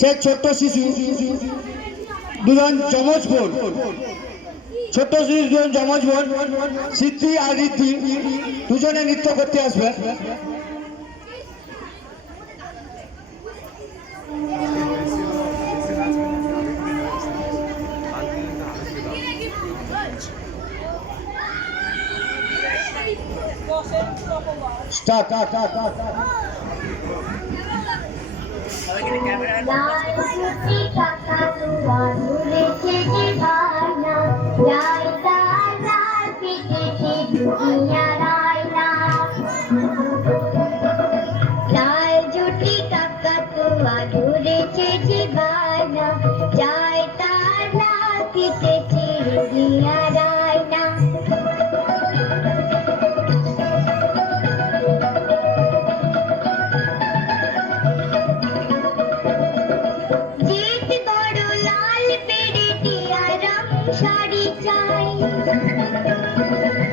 সে ছোট্ট শিশু, দুজন যমজ বোন। ছোট্ট শিশু, দুজন যমজ বোন, সিদ্ধি আর ঋদ্ধি, দুজনে নৃত্য করতে আসবে। স্টার্ট। লালুটি কাকা তুয়া ঘুরেছে যে なるほど。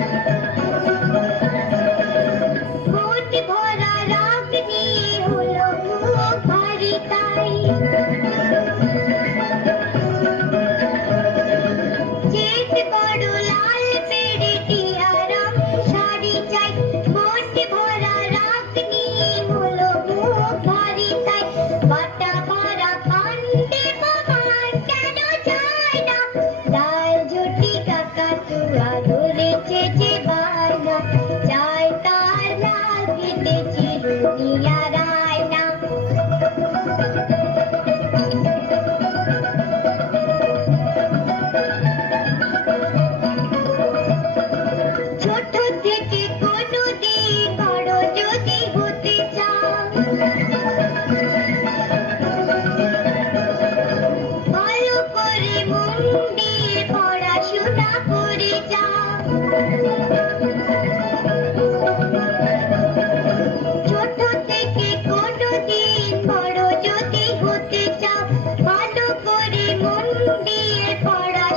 ধরেছে যে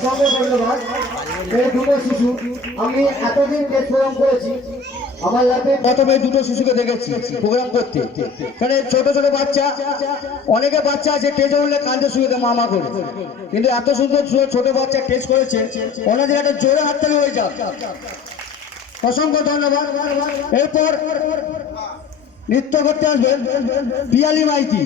অসংখ্য ধন্যবাদ। এই দুটো শিশু আমি এতদিন যে প্রোগ্রাম করেছি প্রথমে দুটো শিশুকে দেখেছি করতে। বাচ্চা, অনেকে বাচ্চা আছে উঠলে শুয়ে মামা কিন্তু এত সুন্দর বাচ্চা করেছে হয়ে অসংখ্য ধন্যবাদ। এরপর নৃত্য করতে আসবেন পিয়ালি মাইতি।